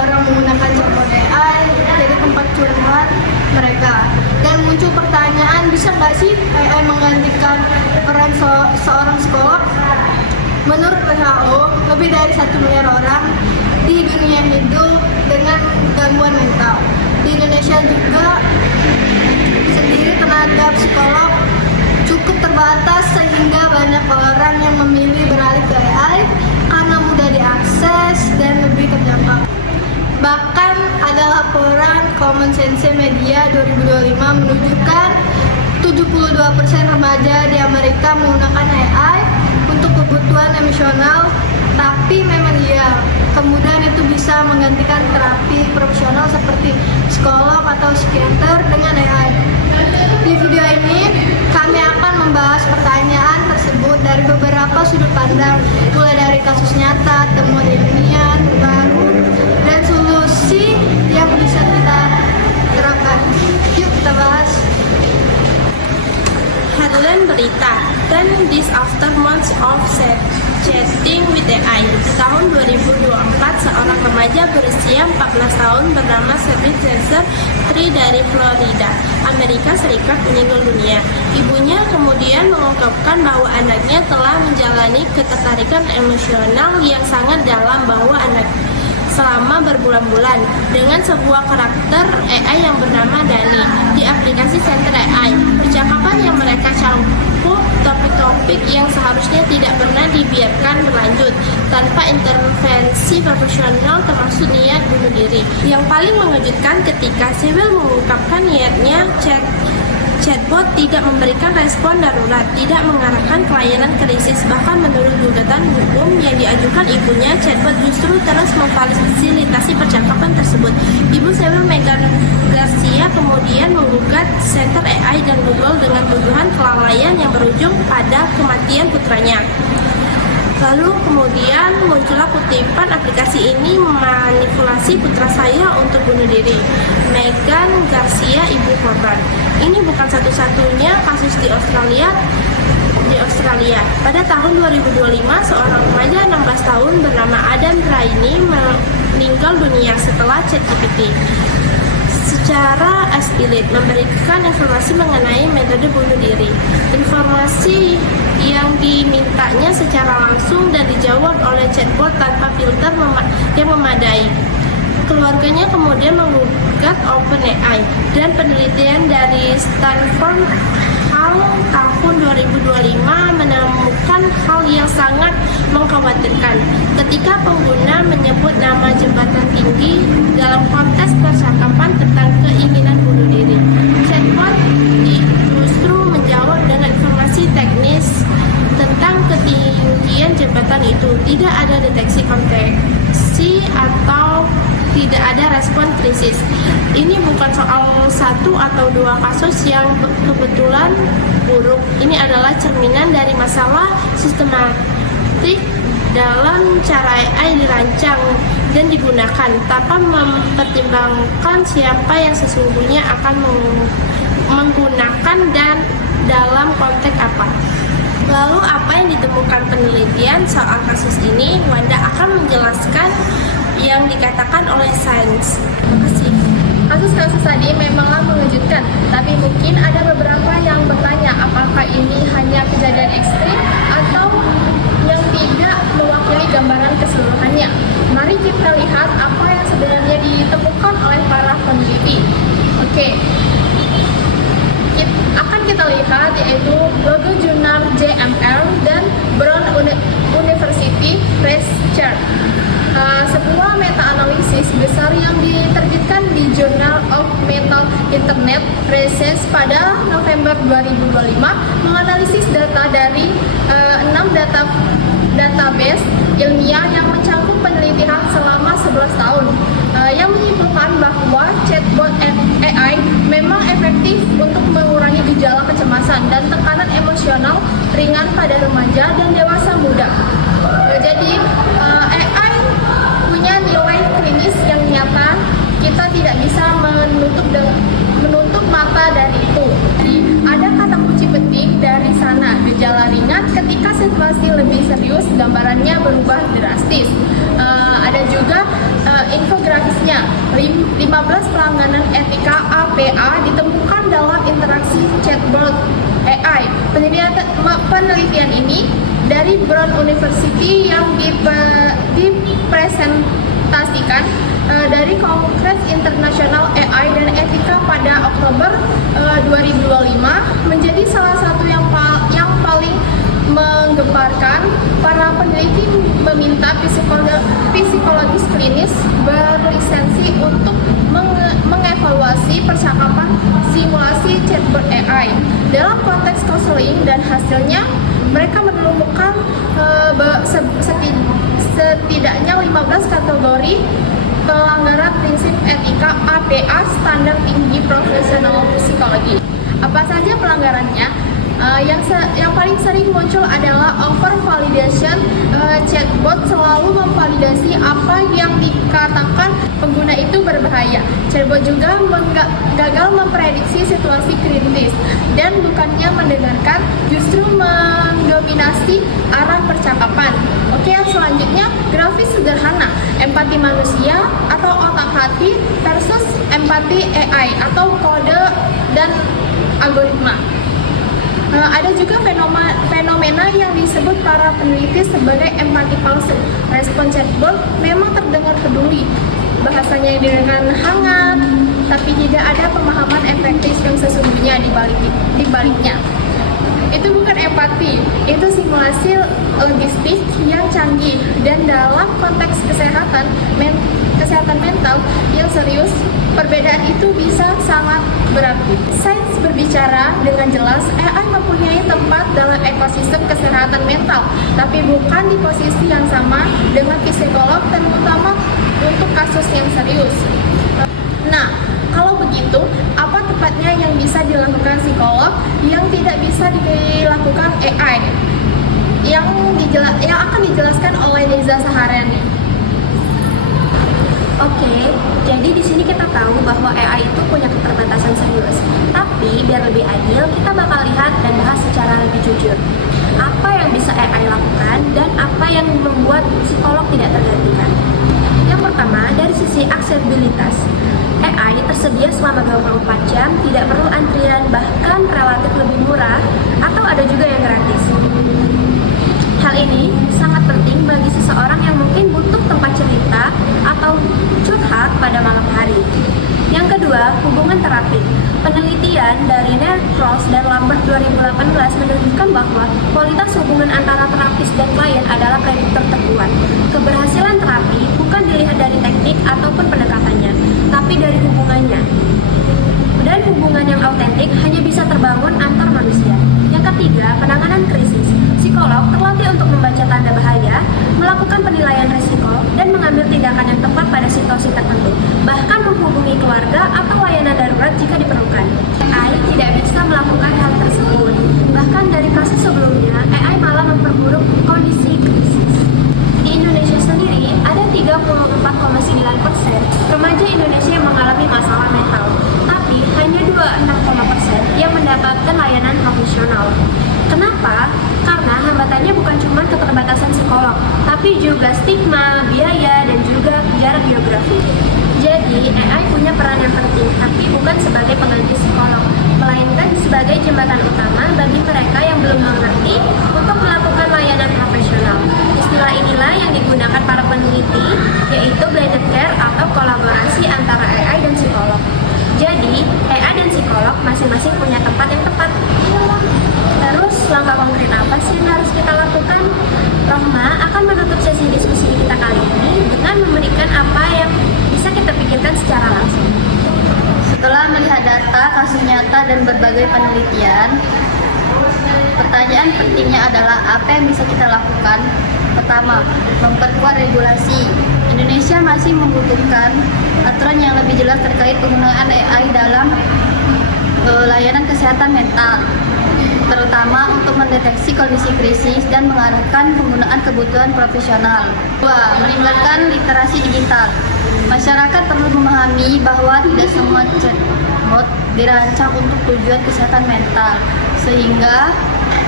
orang menggunakan chatbot AI jadi tempat curhat mereka. Dan muncul pertanyaan, bisa nggak sih AI menggantikan peran seorang psikolog? Menurut WHO, lebih dari 1 miliar orang di dunia hidup dengan gangguan mental. Di Indonesia juga sendiri tenaga psikolog cukup terbatas sehingga banyak orang yang memilih beralih ke AI karena mudah diakses dan lebih terjangkau. Bahkan ada laporan Common Sense Media 2025 menunjukkan 72% remaja di Amerika menggunakan AI untuk kebutuhan emosional, tapi memang kemudian itu bisa menggantikan terapi profesional seperti psikolog atau psikiater dengan AI. Di video ini kami akan membahas pertanyaan tersebut dari beberapa sudut pandang, mulai dari kasus nyata, temuan ilmiah terbaru, dan solusi yang bisa kita terapkan. Yuk kita bahas. Headline berita, 10 days after months of chatting with AI. Di tahun 2024, seorang remaja berusia 14 tahun bernama Cedric Cesar Tri dari Florida, Amerika Serikat meninggal dunia. Ibunya kemudian mengungkapkan bahwa anaknya telah menjalani ketertarikan emosional yang sangat dalam bahwa anak selama berbulan-bulan dengan sebuah karakter AI yang bernama Dani di aplikasi Center AI. Percakapan yang mereka campur topik-topik yang seharusnya tidak pernah dibiarkan berlanjut tanpa intervensi profesional termasuk niat bunuh diri. Yang paling mengejutkan ketika Sibyl mengungkapkan niatnya chatbot tidak memberikan respon darurat, tidak mengarahkan ke layanan krisis. Bahkan menurut gugatan hukum yang diajukan ibunya, chatbot justru terus memfasilitasi percakapan tersebut. Ibu Sibyl Megan Garcia kemudian menggugat Center AI dan Google dengan tuduhan kelalaian yang berujung pada kematian putranya. Lalu kemudian muncullah kutipan, aplikasi ini memanipulasi putra saya untuk bunuh diri. Megan Garcia, ibu korban. Ini bukan satu-satunya kasus di Australia. Pada tahun 2025, seorang remaja 16 tahun bernama Adam Raini meninggal dunia setelah ChatGPT secara explicit memberikan informasi mengenai metode bunuh diri. Informasi yang dimintanya secara langsung dan dijawab oleh chatbot tanpa filter yang memadai. Keluarganya kemudian menggugat OpenAI, dan penelitian dari Stanford tahun 2025 menemukan hal yang sangat mengkhawatirkan ketika pengguna menyebut nama jembatan tinggi dalam konteks percakapan tentang keinginan bunuh diri. Chatbot justru menjawab dengan informasi teknis tentang ketinggian jembatan itu. Tidak ada deteksi konteksi atau tidak ada respon krisis. Ini bukan soal 1 atau 2 kasus yang kebetulan buruk. Ini adalah cerminan dari masalah sistematik dalam cara AI dirancang dan digunakan tanpa mempertimbangkan siapa yang sesungguhnya akan menggunakan dan dalam konteks apa. Lalu apa yang ditemukan penelitian soal kasus ini? Wanda akan menjelaskan yang dikatakan oleh sains. Terima kasih. Kasus-kasus tadi memanglah mengejutkan, tapi mungkin ada beberapa yang bertanya apakah ini hanya kejadian ekstrim atau yang tidak mewakili gambaran keseluruhannya. Mari kita lihat apa yang sebenarnya ditemukan oleh para peneliti. Akan kita lihat yaitu logo jurnal JML dan Brown University Research. Sebuah meta-analisis besar yang diterbitkan di Journal of Mental Internet Research pada November 2025 menganalisis data dari 6 database ilmiah yang mencakup penelitian selama 11 tahun yang menyimpulkan bahwa chatbot AI memang efektif untuk mengurangi gejala kecemasan dan tekanan emosional ringan pada remaja dan dewasa muda. Jadi AI punya nilai klinis yang nyata, kita tidak bisa menutup mata dari itu. Jadi ada kata kunci penting dari sana, gejala ringan. Ketika situasi lebih serius, gambarannya berubah drastis. Ada juga infografis 15 pelanggaran etika APA ditemukan dalam interaksi chatbot AI. Penelitian ini dari Brown University yang dipresentasikan dari Kongres Internasional AI dan Etika pada Oktober 2025 menjadi salah satu yang paling menggemparkan. Para peneliti meminta psikologis klinis berlisensi untuk mengevaluasi percakapan simulasi chatbot AI dalam konteks konseling, dan hasilnya mereka menemukan setidaknya 15 kategori pelanggaran prinsip etika APA standar tinggi profesional psikologi. Apa saja pelanggarannya? Yang paling sering muncul adalah over validation. Chatbot selalu memvalidasi apa yang dikatakan pengguna itu berbahaya. Chatbot juga gagal memprediksi situasi kritis dan bukannya mendengarkan, justru mendominasi arah percakapan. Oke, yang selanjutnya grafis sederhana, empati manusia atau otak hati versus empati AI atau kode dan algoritma. Ada juga fenomena yang disebut para peneliti sebagai empati palsu. Respon chatbot memang terdengar peduli, bahasanya dengan hangat, tapi tidak ada pemahaman efektif yang sesungguhnya di baliknya. Itu bukan empati, itu simulasi logistik yang canggih, dan dalam konteks kesehatan mental yang serius, perbedaan itu bisa sangat berarti. Sains berbicara dengan jelas, AI mempunyai tempat dalam ekosistem kesehatan mental, tapi bukan di posisi yang sama dengan psikolog, terutama untuk kasus yang serius. Nah, kalau begitu, apa tepatnya yang bisa dilakukan psikolog yang tidak bisa dilakukan AI? Yang akan dijelaskan oleh Neza Saharani. Oke, jadi di sini kita tahu bahwa AI itu punya keterbatasan serius. Tapi biar lebih adil, kita bakal lihat dan bahas secara lebih jujur. Apa yang bisa AI lakukan dan apa yang membuat psikolog tidak tergantikan. Yang pertama, dari sisi aksesibilitas. AI tersedia selama 24 jam, tidak perlu antrian, bahkan relatif lebih murah, atau ada juga yang gratis. Hal ini sangat penting bagi seseorang yang mungkin butuh tempat cerita atau curhat pada malam hari. Yang kedua, hubungan terapi. Penelitian dari Neil Krauss dan Lambert 2018 menunjukkan bahwa kualitas hubungan antara terapis dan klien adalah prediktor terkuat. Keberhasilan terapi bukan dilihat dari teknik ataupun pendekatannya, tapi dari hubungannya. Dan hubungan yang autentik hanya bisa terbangun antar manusia. Yang ketiga, penanganan krisis. Psikolog terlatih untuk membaca tanda bahaya, melakukan penilaian risiko, dan mengambil tindakan yang tepat pada situasi tertentu, bahkan menghubungi keluarga atau layanan darurat jika diperlukan. AI tidak bisa melakukan hal tersebut. Bahkan dari kasus sebelumnya, AI malah memperburuk kondisi krisis. Di Indonesia sendiri, ada 34,9% remaja Indonesia yang mengalami masalah mental, tapi hanya 26% yang mendapatkan layanan profesional. Kenapa? Karena hambatannya bukan cuma keterbatasan psikolog, tapi juga stigma, biaya, dan juga jarak geografi. Jadi, AI punya peran yang penting, tapi bukan sebagai pengganti psikolog, melainkan sebagai jembatan utama bagi mereka yang belum mengerti untuk melakukan layanan profesional. Istilah inilah yang digunakan para peneliti, yaitu blended care atau kolaborasi antara AI dan psikolog. Jadi, AI dan psikolog masing-masing punya tempat yang tepat. Terus, langkah konkret apa sih yang harus kita lakukan? Rohma akan menutup sesi diskusi kita kali ini dengan memberikan apa yang bisa kita pikirkan secara langsung. Setelah melihat data, kasus nyata, dan berbagai penelitian, pertanyaan pentingnya adalah apa yang bisa kita lakukan. Pertama, memperkuat regulasi. Indonesia masih membutuhkan aturan yang lebih jelas terkait penggunaan AI dalam layanan kesehatan mental, terutama untuk mendeteksi kondisi krisis dan mengarahkan penggunaan kebutuhan profesional. 2. Meningkatkan literasi digital. Masyarakat perlu memahami bahwa tidak semua chatbot dirancang untuk tujuan kesehatan mental, sehingga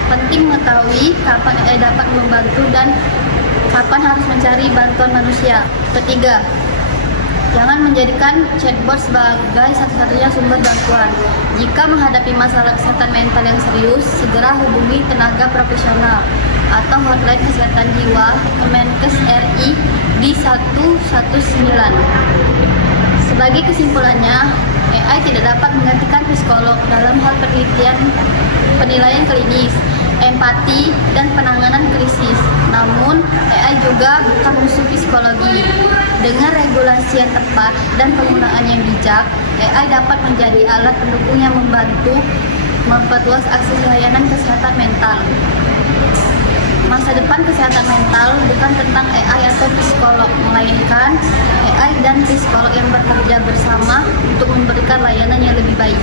penting mengetahui kapan AI dapat membantu dan kapan harus mencari bantuan manusia. Ketiga, Jangan menjadikan chatbot sebagai satu-satunya sumber bantuan. Jika menghadapi masalah kesehatan mental yang serius, segera hubungi tenaga profesional atau hotline kesehatan jiwa Kemenkes RI di 119. Sebagai kesimpulannya, AI tidak dapat menggantikan psikolog dalam hal penilaian klinis, empati, dan penanganan krisis. Namun, AI juga bukan musuh psikologi. Dengan regulasi yang tepat dan penggunaan yang bijak, AI dapat menjadi alat pendukung yang membantu memperluas akses layanan kesehatan mental. Masa depan kesehatan mental bukan tentang AI atau psikolog, melainkan AI dan psikolog yang bekerja bersama untuk memberikan layanan yang lebih baik.